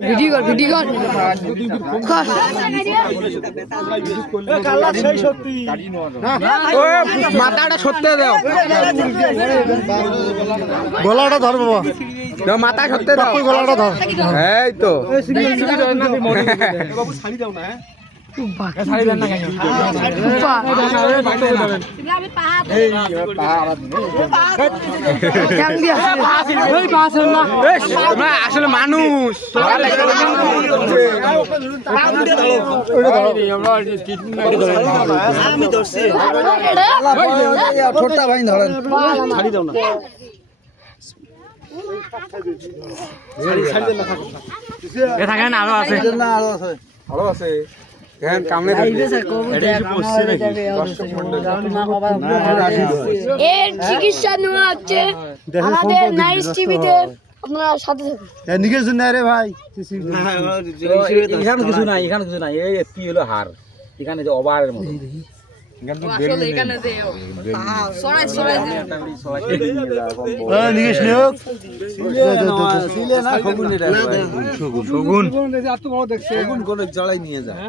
Video কর মাথাটা সত্যি দাও, গলাটা ধর বাবা, মাথা সত্যি দাও, গলাটা ধর। এই তো আসলে মানুষ ছোটটা ভাই ধরেন, ছাড়ি দাও না, আরো আছে ভালো আছে। কামড়ে এর চিকিৎসা নেওয়া হচ্ছে আমাদের নাইস টিভিতে। আপনারা সাথে থাকুন। নিজের জন্য রে ভাই, এখানে কিছু নাই, এখানে কিছু নাই, এই কি হলো হার, এখানে যে অবারের মতো নিজের নিয়োগ জড়াই নিয়ে যায়।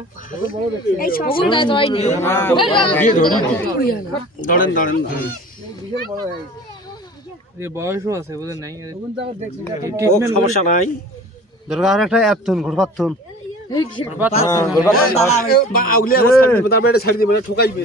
বয়সও আছে বুঝলেন নাই, সমস্যা নাই, দরকার একটা এতন ঘুরপাতন ঠকাইবে